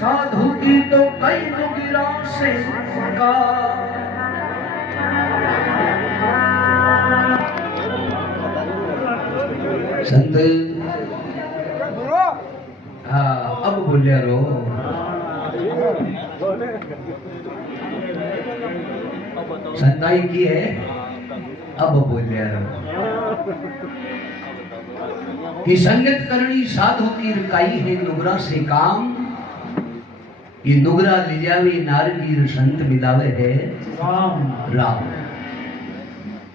साधु की तो कई नुगिरा से का संत हाँ अब बोलिया रो संताई की है अब बोलिया रो कि संगत करनी साधु की काई है नुगरा से काम ये नुगरा ले जावे नारगीर संत मिलावे है राम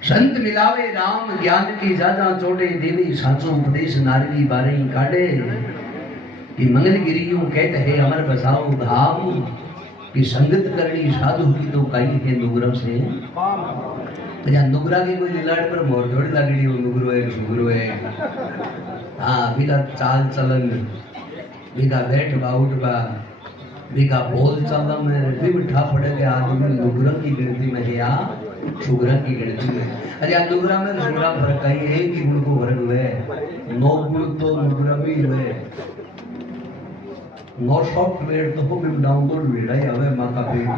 संत मिलावे राम ज्ञान की ज्यादा चोड़े देवी साचो उपदेश नारगी बारही काढ़े कि मंगलगिरियों कहते हैं अमर बसाओ धाम कि संगत करनी साधु की तो काई है नुगरा से या नुगरा की कोई लीलाड़ पर मोर जोड़ी लगड़ी हो नुगरो है हाँ बिका चाल चलन बिका बैठ बाउट बा बिका बोल चलन में भी बिठा पड़े के आदमी नुगरा की गिनती में है या शुगरा की गिनती में अरे यार नुगरा में शुगरा फर्क है एक ही गुण को फर्क हुए 9 गुण तो नुगरा में ही हुए 9 सॉफ्टवेयर तो वो भी डाउनलोड मिल रहा है माँ का पेट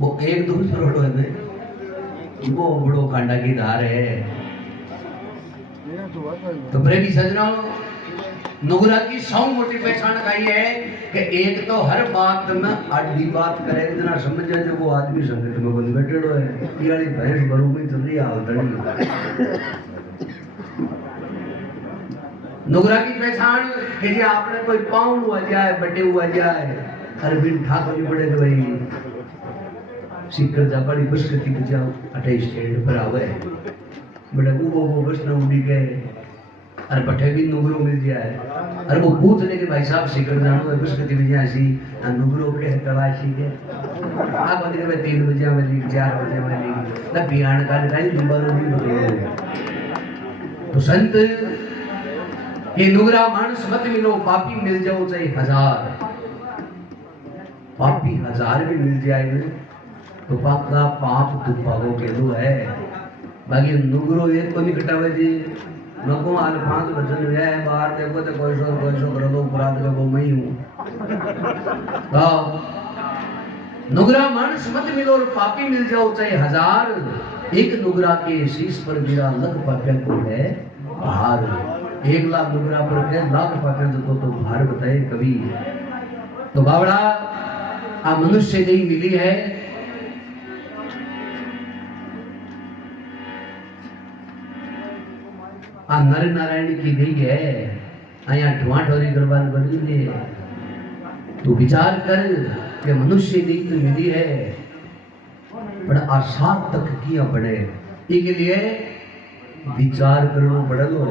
वो एक दूसरे रोड है वो बड़ो कांडा की धार है तो प्रेमी सजनों नुगरा की सौ मोटी पहचान काई है कि एक तो हर बात में आड़ी बात करे इतना समझ जाए जो वो आदमी संगत में बंद बैठेड़ो है ये वाली भैंस भरू में चल रही हालत नुगरा की पहचान कि जी आपने कोई पाउंड हुआ जाए बटे हुआ जाए हर बिन ठाकुर जी बड़े तो भाई सिक्कर जा बड़ी बसकती बजाओ 28 स्टैंड पर आवे बड़े वो बस न उड़ी गए अरे बटे भी नुगरो मिल जाए अरे वो पूछ ले कि भाई साहब सिक्कर जानो है बसकती बजा सी नुगरो के तलाशी के आप बंद के 3 बजे वाली 4 बजे वाली ना बिहान का नहीं नंबर नहीं होते तो संत ये नुगरा मानस मत मिलो पापी मिल जाओ चाहे 1000 पापी 1000 भी मिल जाए तो पापा पाप दुपावो के दो है बाकी नुगरो एक को निकटावे जी नको आल 5 बजन है बाहर देखो तो कोई सो करो तो अपराध का वो मैं ही हूं तो नुगरा मानस मत मिलो और पापी मिल जाओ चाहे 1000 एक नुगरा के शीश पर गिरा लख पापा को है भार 1 लाख नुगरा पर के लाख पापा तो भार बताए कवि तो बावड़ा आ मनुष्य नहीं मिली है आ नर नारायण की गई है आया ढुआढोरी करवान बनी है तू विचार कर कि मनुष्य नहीं तो मिली है पर आसार तक किया पड़े इसके लिए विचार करना पड़े लो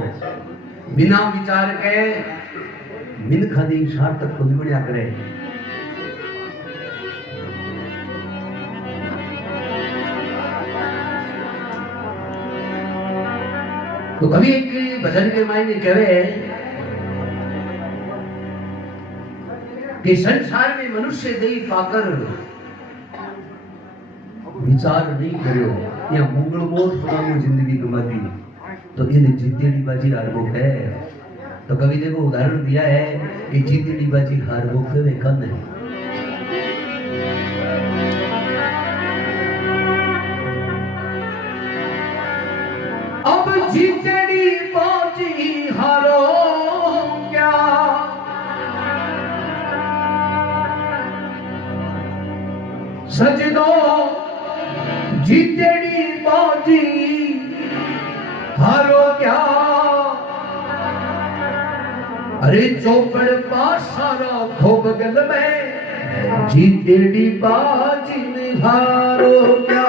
बिना विचार के मिनखा दी सार्थक को बढ़िया करे तो कभी एक भजन के मायने कहे कि संसार में मनुष्य दई पाकर विचार नहीं करो या मुंगल मोट पुरानी जिंदगी गुमाती तो इन जीतेड़ी बाजी हार वो है तो कवि ने को उदाहरण दिया है कि जीतेड़ी बाजी हार वो वे कम है अब जीतेड़ी बाजी हारो क्या सजदो जीतेड़ी बाजी हारो क्या अरे चौपड़ पास सारा खोब गल में जीतेड़ी बाजी हारो क्या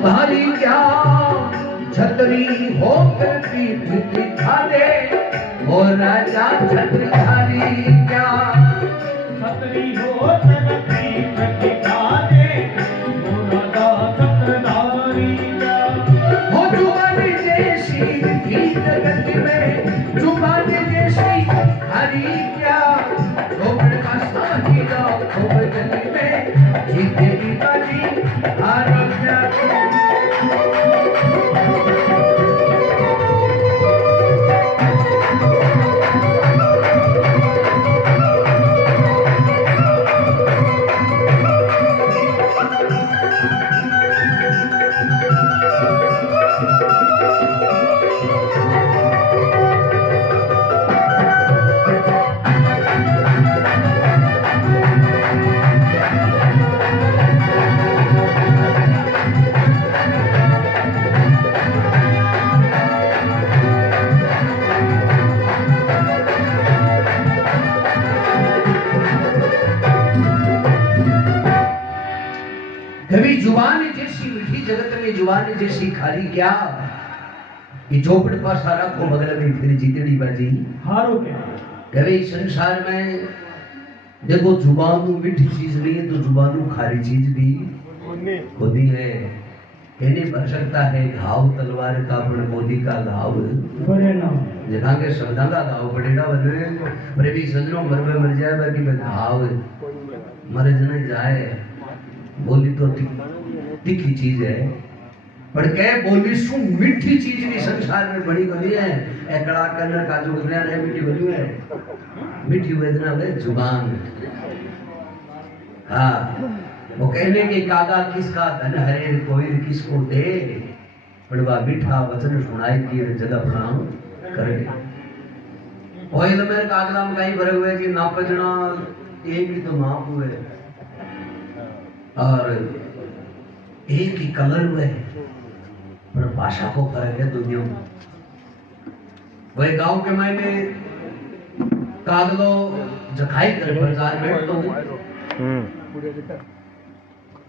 भारी क्या छतरी होकर पीठ दिखा दे ओ राजा छत्रधारी क्या छतरी होकर पीठ दिखा दे ओ राजा छत्रधारी क्या हो जुबान जैसी थी जगत में जुबान जैसी हरी क्या झोपड़ का साथी का खोपड़ी में जीते पिताजी हारी क्या कभी जुबान जैसी मीठी जगत में जुबान जैसी खाली क्या ये चौपड़ पर सारा को मगर में फिर जीतड़ी बाजी हारो क्या कभी संसार में देखो जुबान मीठी चीज नहीं है तो जुबान खारी चीज भी होती है कहने भर सकता है घाव तलवार का पण मोदी का घाव जहाँ के शब्दां का घाव पड़ेगा बदले पर भी सजनों मर में मर जाए बाकी में घाव मर जने जाए बोली तो तीखी चीज है पर कह बोली सु मीठी चीज भी संसार में बड़ी बनी है एकड़ा कन्नड़ काजू कतरिया ने मीठी बनी है मीठी वेदना है जुबान हाँ वो कहने के कागा किसका धन है कोई किसको दे पड़वा मीठा वचन सुनाई की जगह प्रणाम करे कोई तो मेरे कागला में कहीं भरे हुए कि ना पजना एक ही तो नाप हुए और एक ही कलर हुए पर भाषा को फर्क है दुनिया में वही गांव के मायने कागलो जखाई कर बाजार में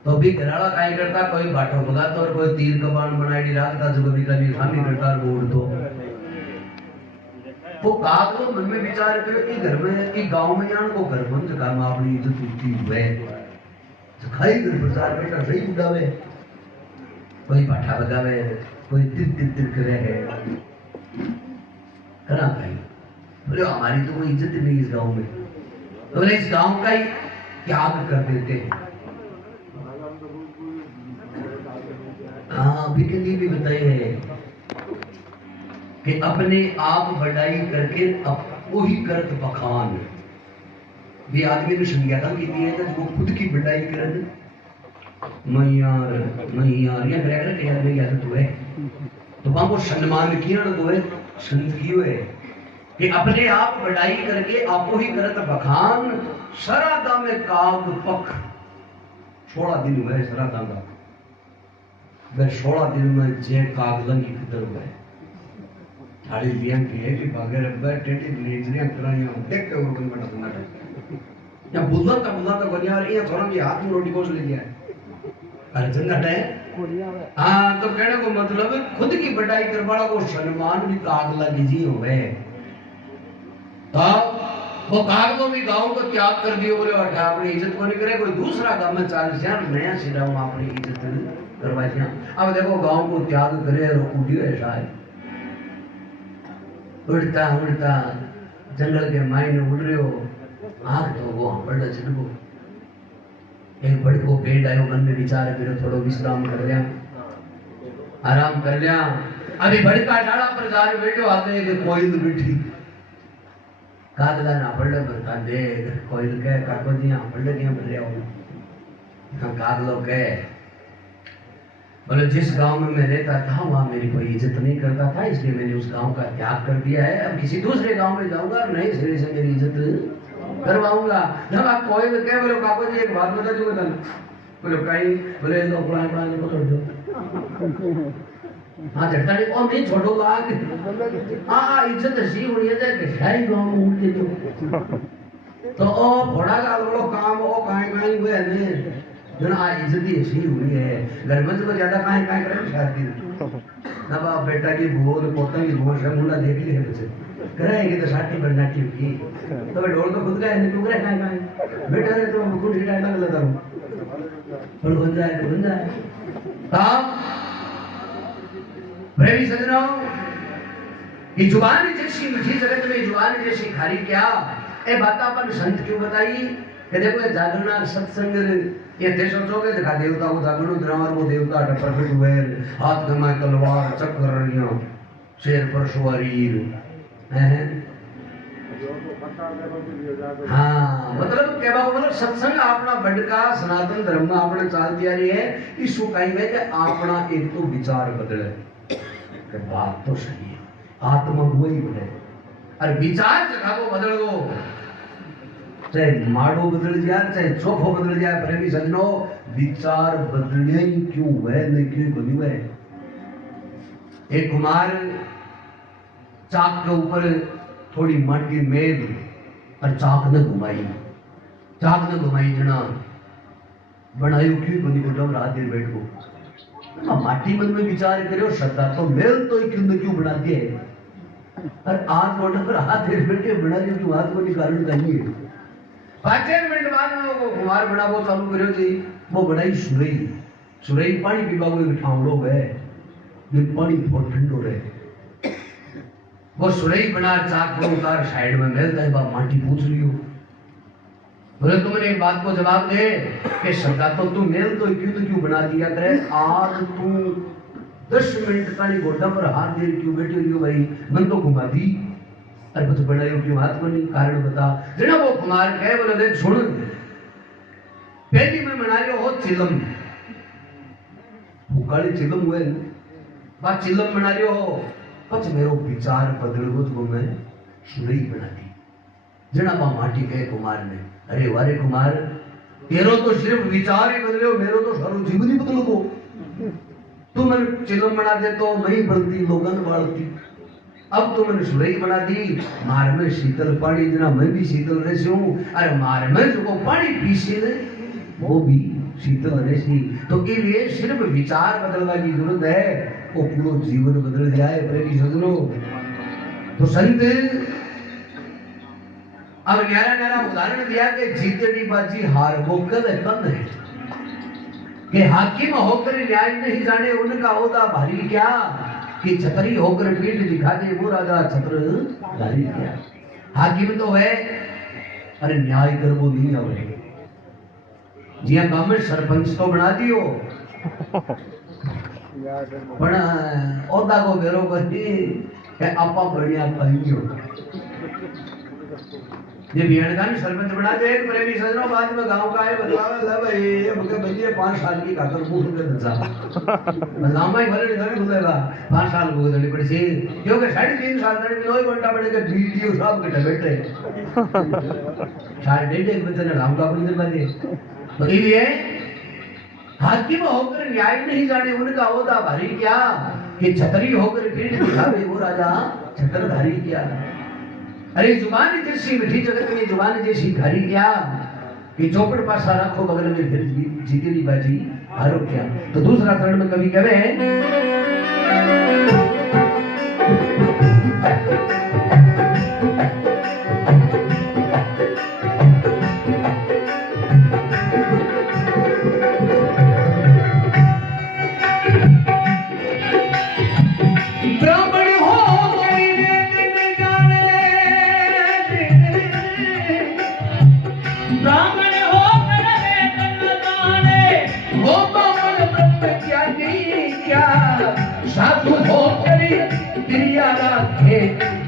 तो भी घराड़ा काई करता कोई बाटो बुलाता और कोई तीर कमान बनाई रात का जो कभी कभी सामने करता बोल तो कागलो मन में विचार करो कि घर में कि गांव में जान को घर बंद काम अपनी इज्जत टूटी हुए खाई कर बाजार बेटा सही उड़ावे कोई पाठा बगावे कोई तिर तिर तिर करे है करा भाई बोले हमारी तो कोई इज्जत नहीं इस गांव में तो बोले इस गांव का ही त्याग कर देते हैं हाँ अभी के लिए भी बताइए कि अपने आप बढ़ाई करके वही करत बखान भी आदमी ने संज्ञा की है तो वो खुद की बढ़ाई कर मैं यार ये करे करे यार मेरी आदत है तो वहां को सम्मान किया ना तो है संत कियो है कि अपने आप बढ़ाई करके आपको ही करत बखान सरादा में काग पख 16 दिन हुए सरादा का मैं 16 दिन में जे काग लंगी किधर हुए थाली लिया की है कि बागर बैठे टेढ़ी कराइया देख के वो कोई बड़ा तुम्हारा या बुल्ला का बनिया ये छोरा के हाथ में रोटी कोस ले गया अरे झंझट है हाँ तो कहने को मतलब खुद की बढ़ाई करवाड़ा को सम्मान भी काग लगी जी हुए तो वो काग को भी गांव को त्याग कर दियो बोले और अपनी इज्जत को नहीं करे कोई दूसरा गांव में चाल से नया सिरा में अपनी इज्जत करवाई दिया अब देखो गांव को त्याग करे और उड़ियो ऐसा है उड़ता उड़ता जंगल के मायने उड़ रहे हो आग तो वो बड़ा छिड़को एक बड़ी को पेड़ आयो मन में विचार फिर थोड़ो विश्राम कर लिया आराम कर लिया अभी बड़का डाला पर जार बैठो आते के कोई तो बैठी कागला ना पड़े पर का दे कोई तो कह काको जी यहां पड़े के भर लिया हो कागलो कह बोले जिस गांव में मैं रहता था वहां मेरी कोई इज्जत नहीं करता था इसलिए मैंने उस गांव का त्याग कर दिया है अब किसी दूसरे गांव में जाऊंगा और नए सिरे से मेरी इज्जत करवाऊंगा जब आप कोई तो कह बोले काको जी एक बात बता दूंगा बोले कहीं बोले तो पुराने पुराने को छोड़ दो हाँ झटका नहीं और नहीं छोड़ो लाग हाँ इज्जत सी होनी है कि शाही गांव में उठ के तो ओ घोड़ा का बोलो काम ओ कहीं हुए नहीं जन आ इज्जत ही ऐसी हुई है घर में तो ज्यादा कहीं करें शादी ना बाप बेटा की भूल पोता की भूल से मुंडा देख लिए बच्चे करेंगे तो साथी बनना ठीक की तो मैं ढोल तो खुद का है क्यों करे काय बेटा रे तो कुछ डायलॉग लगा दूं पर बन जाए ताप प्रेमी सजनों ये जुबान जैसी मीठी जगत में जुबान जैसी खारी क्या ए बात अपन संत क्यों बताई कि देखो ये जागरण सत्संग ये थे सोचोगे देखा देवता को जागरण द्रावर वो देवता प्रकट हुए हाथ में तलवार चक्र रहियो शेर पर सवारीर हैं हाँ मतलब क्या मतलब सत्संग अपना बड़का सनातन धर्म में अपने चाल दियारी है इसको कहीं में कि अपना एक तो विचार बदले कि बात तो सही है आत्मा वही बदले और विचार जगह को बदल गो चाहे माड़ो बदल जाए चाहे चोखो बदल जाए प्रेमी सजनो विचार बदलने ही क्यों है नहीं क्यों बनी है एक कुमार चाक के ऊपर थोड़ी माटी मेल और चाक ने घुमाई जना बनायो क्यों बनी को जब रात देर बैठ को माटी मन में विचार करो श्रद्धा तो मेल तो क्यों बना दिए और आज मोटर पर हाथ देर बैठ के बना दियो क्यों हाथ को कारण नहीं है 5 मिनट बाद में वो कुमार बना वो चालू करो जी वो बनाई सुरई पानी पीवा को एक ठावड़ो है ये पानी बहुत ठंडो रहे वो सुरई बना चाक को उतार साइड में मेलता है बाप माटी पूछ लियो बोले तुमने एक बात को जवाब दे कि श्रद्धा तो तू मेल तो क्यों बना दिया करे आज तू 10 मिनट काली गोड्डा पर हाथ दे क्यों बैठे लियो भाई मन तो घुमा दी अरे कुछ बनायो क्यों हाथ को नहीं कारण बता जना वो कुमार कहे बोले देख सुन पहली में बना रहे हो चिलम भूकाली चिलम हुए बात चिलम बना रहे हो पच मेरो विचार बदल गो तो मैं सुरई बना दी जना बा माटी कहे कुमार ने अरे वारे कुमार तेरो तो सिर्फ विचार ही बदले मेरो तो सारो जीवन ही बदल गो तू मैं चिलम बना दे तो मैं बदलती लोगन वालती अब तो मैंने सुरई बना दी मार में शीतल पानी जना मैं भी शीतल रहती हूँ अरे मार में जो पानी पीसे ने वो भी शीतल रहती तो के लिए सिर्फ विचार बदलने की जरूरत है वो पूरा जीवन बदल जाए प्रेमी सजनों तो संत अब न्यारा उदाहरण दिया कि जीतनी बाजी हार वो कद है कि हाकिम होकर न्याय नहीं जाने उनका होता भारी क्या कि छतरी होकर पीठ दिखा दे वो राजा छत्र धारी क्या हाकिम तो है अरे न्याय कर वो नहीं आवे जिया गांव में सरपंच तो बना दियो पण ओदा को बेरो करती के आपा बढ़िया कहियो ये बियणगान सरपंच बना दे एक प्रेमी सजनों बाद में गांव का है बदलावे ला भाई मुके बलिए 5 साल की खातर मुंह पे दसा बदलाव में भले नहीं खुलेगा 5 साल को दड़ी पड़ी सी क्योंकि 3.5 साल दड़ी में कोई घंटा पड़ेगा वीडियो सब के बैठे 1.5 बजे ना गांव का बंदे बने तो इसलिए हाकिम होकर न्याय नहीं जाने उनका होता भारी क्या कि छतरी होकर पीठ दिखावे वो राजा छत्रधारी क्या अरे जुबान जैसी मीठी जगत में जुबान जैसी घरी क्या कि चौपड़ पासा रखो बगल में फिर जीतेली बाजी हारो क्या तो दूसरा चरण में कवि कहे साधु होकर क्रिया रखे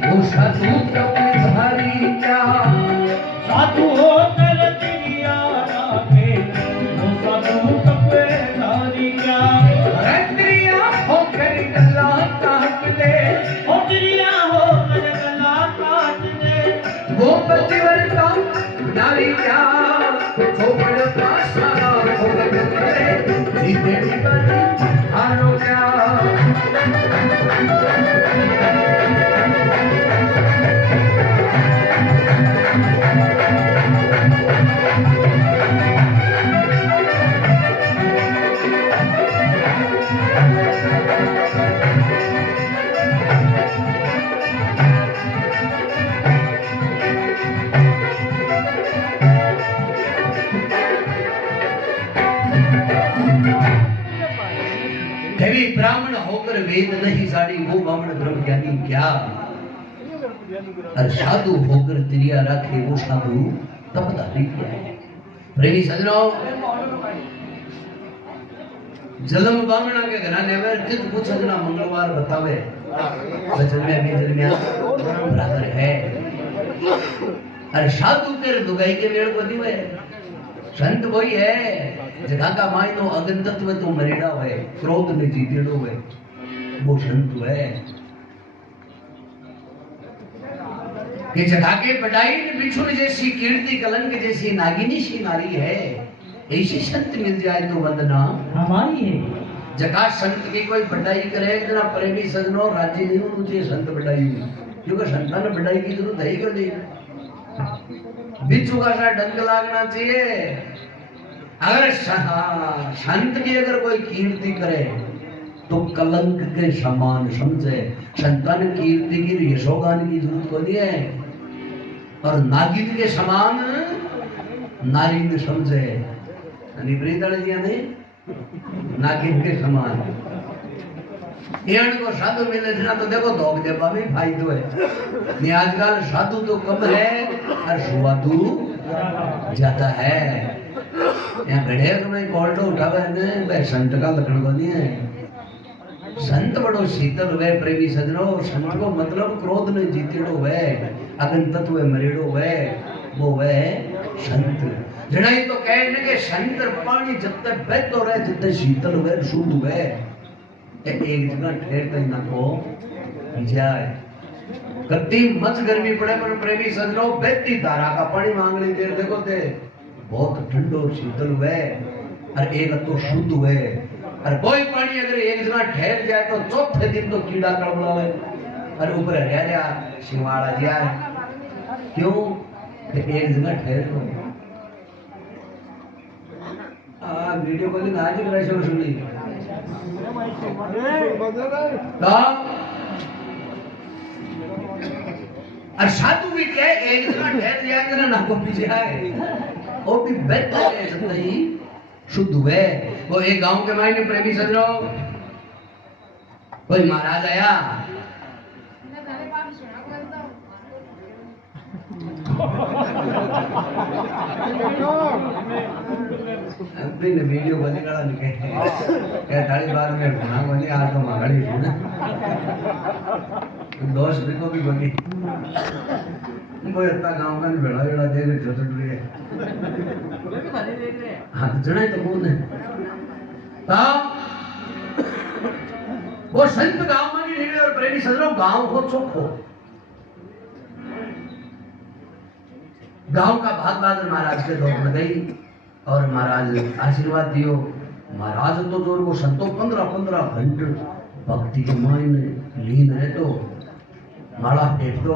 वो साधु कपड़े धारी क्या साधु होकर क्रिया रखे वो साधु कपड़े धारी क्या क्रिया होकर गला काट ले ओ क्रिया होकर गला काट ले वो पतिव्रता नारी क्या चौपड़ पासा होकर जीते निकले हारो क्या वेद नहीं जानी वो बामण ब्रह्म ज्ञानी क्या। और साधु होकर त्रिया रखे वो साधु तपधारी क्या है। प्रेमी सजनों, जन्म बामणा के घराने में कित कुछ सजना मंगलवार बतावे बचन में भी दरमियान बराबर है। अरे साधु कर दुगाई के मेल को नहीं है। संत वही है जगह का मायनो अगन तत्व तो मरेड़ा है, क्रोध ने जीतेड़ो है, वो संत है कि जगह के पढ़ाई ने बिछुड़ जैसी कीर्ति कलंक जैसी नागिनी सी नारी है। ऐसी संत मिल जाए तो वंदना हमारी है। जगह संत की कोई बढ़ाई करे इतना प्रेमी सजनों राजी नहीं होना चाहिए संत बढ़ाई में, क्योंकि संतान ने बढ़ाई की जरूरत है क्यों नहीं। बिच्छू का सा डंक लागना चाहिए। अगर संत की अगर कोई कीर्ति करे तो कलंक के समान समझे। संतान कीर्ति की यशोगान की जरूरत को नहीं है, और नागिन के समान नारी ने समझे। नागिन के समान को साधु मिले ना तो देखो धोख दे भी फायदो है। नहीं आजकल साधु तो कम है और सुवादु ज्यादा है। यहाँ घड़े में कोल्ड उठावे ने संत का लक्षण को नहीं है। संत बड़ो शीतल हुए प्रेमी सजनों। संत को मतलब क्रोध ने जीतेड़ो हुए, अगन तत्व मरेड़ो हुए, वो है संत। जड़ाई तो कहे न के संत पानी जब तक बहतो रहे जब तक शीतल हुए शुद्ध हुए। एक जगह ठहरते ना को जाए। कति मच गर्मी पड़े पर प्रेमी सजनों बहती धारा का पानी मांगने देर देखो ते बहुत ठंडो शीतल हुए और एक तो शुद्ध हुए। और कोई पानी अगर एक जगह ठहर जाए तो चौथे दिन तो कीड़ा कड़बड़ावे और ऊपर हरिया शिवाड़ा जाए। क्यों? एक जगह ठहर हो। वीडियो कॉलिंग आज ही कराई शुरू सुनी और साधु भी कहे एक जगह ठहर जाएगा ना को पीछे आए वो भी बेहतर है जब ही शुद्ध हुए। वो एक गांव के मायने प्रेमी सजनों कोई महाराज आया। अपने वीडियो बने कड़ा निकले क्या थाली बार में घुना बनी आज तो मांगड़ी है ना दोस्त भी को भी बनी कोई इतना गांव का नहीं बेड़ा बेड़ा दे रहे छोटे छोटे हाँ तो जनाई तो कौन है वो संत गांव में नहीं निकले और प्रेमी सजनों गांव हो चौक हो। गांव का भाग बहादुर महाराज के दौर में गई और महाराज आशीर्वाद दियो। महाराज तो जोर वो संतो 15-15 घंटे भक्ति के मायने लीन रहे तो माला फेंक दो।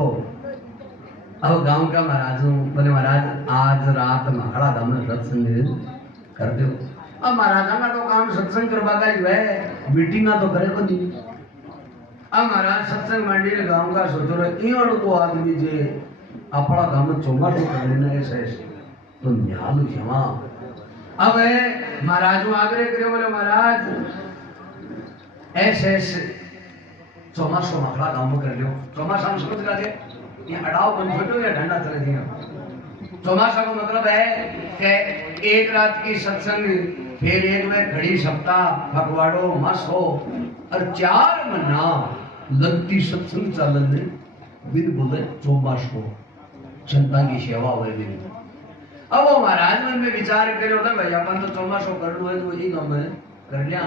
अब गांव का महाराज बोले महाराज आज रात महाड़ा धाम में सत्संग कर दो। अब महाराजा का तो काम सत्संग करवा का ही है, मीटिंग तो करे को नहीं। अब महाराज सत्संग मंडी गांव का सोचो रहे को आदमी जे अपना काम चौमासो कर लेना ऐसे तो न्यालू क्षमा। अब महाराज आग्रह करे बोले महाराज ऐसे ऐसे चौमासो मखला काम कर लो। चौमासा में समझ ला ये अड़ाव बन छोटो या ठंडा चले दिया। चौमासा का मतलब है कि एक रात की सत्संग फिर एक में घड़ी सप्ताह भगवाड़ो मस हो और 4 महीना लगती सत्संग चालन बिन बोले चौमासो जनता की सेवा हुए दिन। अब वो महाराज में विचार करे होता भाई अपन तो चौमासो कर लो है तो वही गांव में कर लिया।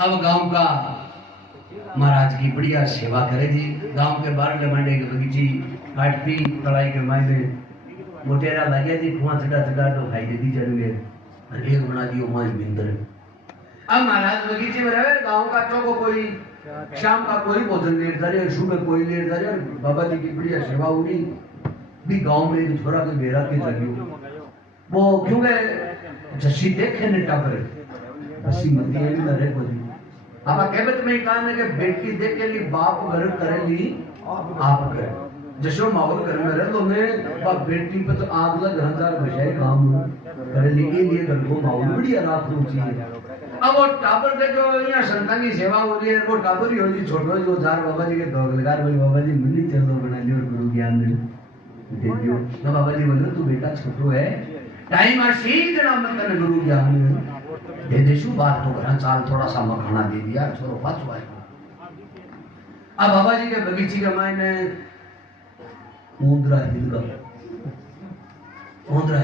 अब गांव का महाराज की बढ़िया सेवा करे जी। गांव के बाहर के मांडे के बगीची काटती तड़ाई के मायने मोटेरा लगे जी कुआं चढ़ा चढ़ा तो खाई देती चढ़ और एक बना दियो मां बिंदर। अब महाराज बगीचे में रहे। गांव का चौको कोई शाम का कोई भोजन लेट जा रहे, सुबह कोई लेट जा रहे। बाबा जी की बढ़िया सेवा हुई भी। गांव में एक छोरा के बेरा के जगियो वो क्योंकि जसी देखे ने टाबर बसी मती है ना रे कोई। अब कहबत में कहा ने कि बेटी देख के लिए बाप घर करे ली आप करे जसो माहौल घर में रह लो में बाप बेटी पे तो आग लग हजार बजाय काम करे ली ये घर को माहौल बढ़िया रात को चाहिए। अब वो टाबर देखो यहाँ संतान की सेवा हो रही है, वो टाबर ही हो जी छोटो जो जार बाबा जी के दौड़ लगा बोले बाबा जी मिली चलो बना लियो और गुरु ज्ञान दे दियो। तो बाबा जी बोले तू बेटा छोटो है टाइम आशीष जना मत तेरे गुरु ज्ञान दे देशु बात तो करा चाल थोड़ा सा मखाना दे दिया छोरो पाछो आए। अब बाबा जी के बगीचे के मायने ऊंदरा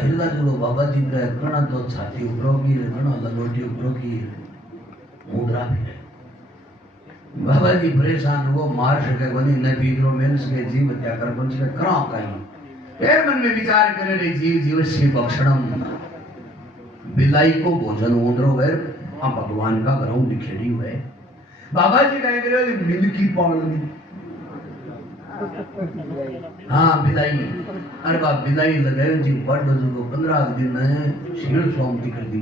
हिलगा जो बाबा जी का घना तो छाती उपरोगी घना लंगोटी उपरोगी ऊंदरा भी बाबा जी परेशान हो मार सके बनी न भीतरो मेंस के जीव हत्या कर बन सके करा कहीं फिर मन में विचार करे रे जीव जीव से भक्षणम बिलाई को भोजन ऊंदरो है आ भगवान का घरों लिखेड़ी हुए बाबा जी कहे करे मिल्की पावली हाँ बिलाई अरे बाप बिलाई लगाए जी बड़ जो 15 दिन में शील सोमती कर दी।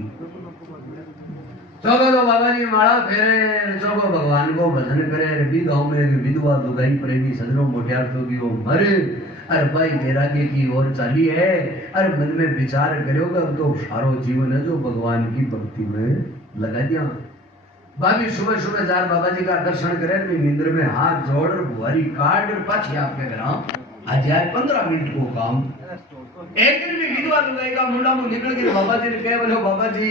चौको तो बाबा जी माला फेरे चौको भगवान को भजन करे भी गांव में विधवा लुगाई पड़ेगी सजनों मोटियार तो की वो मरे अरे भाई वैराग्य की ओर चाली है। अरे मन में विचार करोगे अब तो सारो जीवन है जो भगवान की भक्ति में लगा दिया। बाबी सुबह सुबह जार बाबा जी का दर्शन करे नींद में हाथ जोड़ बुआरी काट पाछी आपके घर आज आए 15 मिनट को काम। एक दिन भी विधवा लुगाई का मुंडा मुंह निकल के बाबा जी ने कहे बोले बाबा जी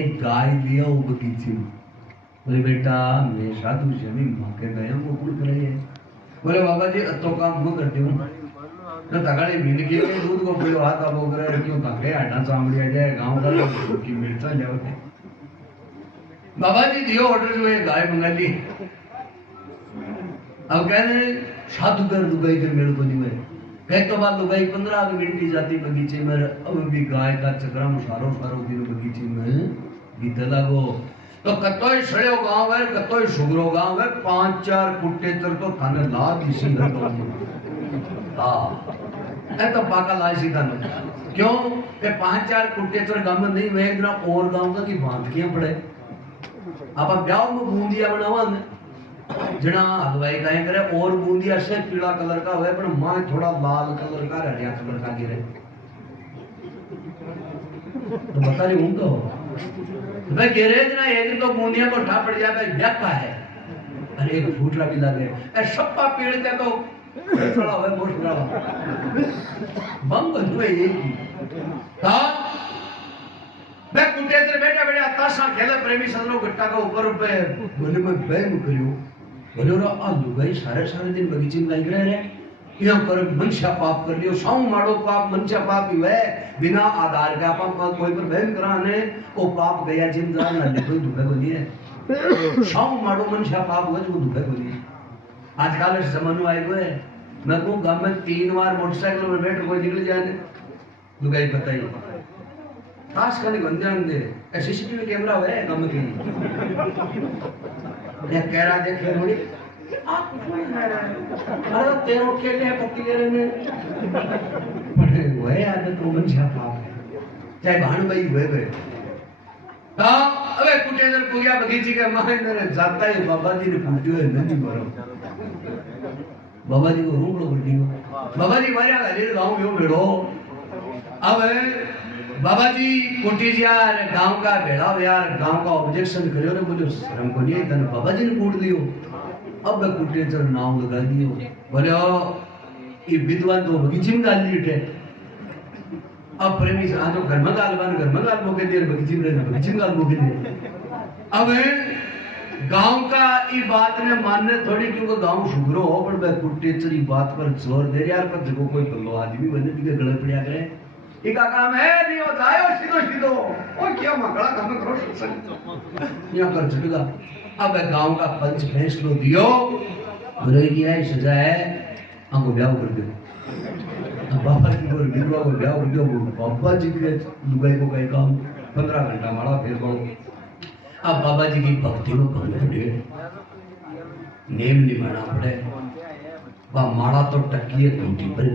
एक गाय लिया वो बगीचे में। बोले बेटा मैं साधु जमी मांगे गया वो कुड़ कर रही है। बोले बाबा जी तो काम मैं करती हूँ तो तगड़े भिंड के दूध को पिलो हाथ अब कर क्यों तगड़े आटा चामड़ी आ जाए गांव का लोग की मिर्चा जाओ। बाबा जी दियो ऑर्डर जो है गाय मंगा ली। अब कहने साधु कर लुगाई कर मेरे को नहीं है कह तो बात लुगाई 15 मिनट की जाती बगीचे में अब भी गाय का चक्राम सारो दिन बगीचे में बीते लगो तो कतोई सड़ो गांव है कतोई सुगरो गांव है 5-4 कुत्ते तर तो थाने ला इसी घर तो पाका ला इसी था क्यों के 5-4 कुत्ते तर गांव में नहीं वे इतना और गांव का की बांधकियां पड़े आप ब्याह में बूंदिया बनावा जना हलवाई कहे करे और बूंदिया से पीला कलर का हुए पर मां थोड़ा लाल कलर का हरिया कलर का गिरे तो बता रही हूं तो भाई गिरे ना एक तो बूंदिया को ठा पड़ जाए भाई क्या है अरे एक फूटला भी लगे ए सप्पा पीड़ते तो थोड़ा हुए मोटरा बम हुए एक ही था मैं कुटे से बैठा बैठा ताशा खेला प्रेमी सदनों गट्टा का ऊपर पे बोले मैं बैम करियो बोले रो आ लुगाई सारे दिन बगीचे में लाइक रहे यहाँ पर मनुष्य पाप कर लियो साऊ मारो पाप मनुष्य पाप ही है बिना आधार का पाप कोई पर बैम कराने वो पाप गया जिम जा ना कोई दुखे को नहीं है साऊ मारो मनुष्य पाप हुआ जो दुखे को नहीं आजकल इस जमाने आए हुए मैं को गांव में 3 बार मोटरसाइकिल में बैठ कोई निकल जाने लुगाई बताइए ताश का नहीं बंध्यान दे सीसीटीवी कैमरा है गम के ये कह रहा देखे थोड़ी आप अरे तेरो खेले है पत्ती ले रहे ने वो है आदत तो मन छापा चाहे भान भाई हुए गए ता अबे कुटे इधर पूजा बगीचे के महेंद्र जाता है बाबा जी ने पूछो है नहीं मरो बाबा जी को रूम लो बिल्डिंग बाबा जी मारे हले गांव में भेड़ो अब बाबा जी कोटीज यार गांव का भेड़ा यार गांव का ऑब्जेक्शन करियो रे बोलो शर्म को नहीं तने बाबा जी ने कूट दियो अब मैं कुटे चर नाम लगा दियो बोले ओ ये विद्वान तो बगीचे में गाल ली थे अब प्रेमी से आज घर में गाल मोके दे बगीचे में बगीचे में गाल मोके दे अब गांव का ये बात ने मानने थोड़ी क्योंकि गांव सुगरो हो पर मैं कुटे चर बात पर जोर दे यार पर जको कोई पल्लो आदमी बने दिखे गले पड़िया करे इका काम है नहीं हो जायो सीधो ओ क्या मगड़ा काम करो सत्संग यहां कर झटगा अब गांव का पंच फैसलो दियो बोले कि है सजा है हमको ब्याह कर दो अब बाबा जी को विधवा को ब्याह कर दो बाबा जी के लुगाई को कई काम 15 घंटा मारा फिर बोलो अब बाबा जी की भक्ति में कम पड़े नेम नहीं माना पड़े बा माड़ा तो टकिए टूटी पर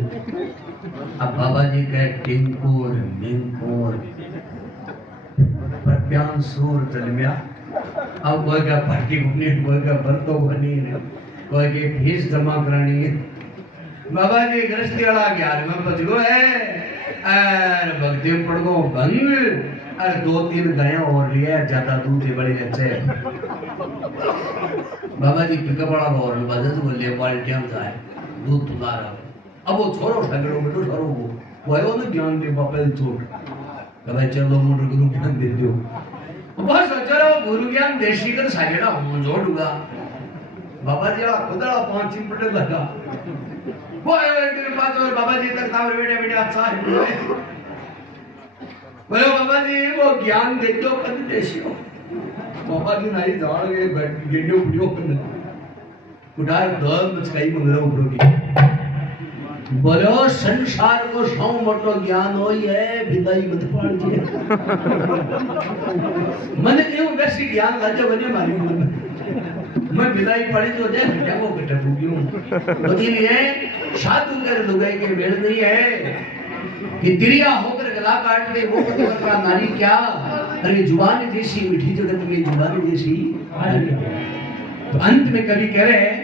अब बाबा जी कहे टिंकोर मिंकोर प्रत्यान सूर चलमिया अब कोई का पार्टी बनी कोई का बर्तो बनी कोई की फीस जमा करानी बाबा जी गृहस्थी वाला 11वें में पहुंच गए और भक्ति पड़ गो भंग अरे 2-3 गायें और लिया ज्यादा दूध है बड़े अच्छे बाबा जी पिकअप वाला और बजट बोले बाल्टियां जाए दूध तुला रहा अब वो छोरो सगड़ो बेटो छोरो वो आयो ना ज्ञान दे बापे छोड़ भाई चलो मोटर गुरु ज्ञान दे दो बस चलो गुरु ज्ञान देशी कर सागेड़ा हम जोड़ूंगा बाबा जी वाला खुदा 5 चिमटे लगा वो आयो तेरे पास और बाबा जी तक तावर बेटे बेटे अच्छा है बोलो बाबा जी वो ज्ञान दे दो कद देशी हो बाबा जी नहीं जान गए बैठ गेंडो बुढ़ियो कर उठार दम मचकाई मंगला उपरोगी बोलो संसार को सौ मोटो ज्ञान हो है विदाई मत पाड़ जे मन एव वैसी ज्ञान लाजो बने मारी मन मैं विदाई पड़ी तो जे हटा को कट बुगियो तो ये साधु कर लुगाई के मेल नहीं है कि तिरिया होकर गला काट ले वो पतिवर का नारी क्या अरे जुबान जैसी मीठी जगत में जुबान जैसी तो अंत में कवि कह रहे हैं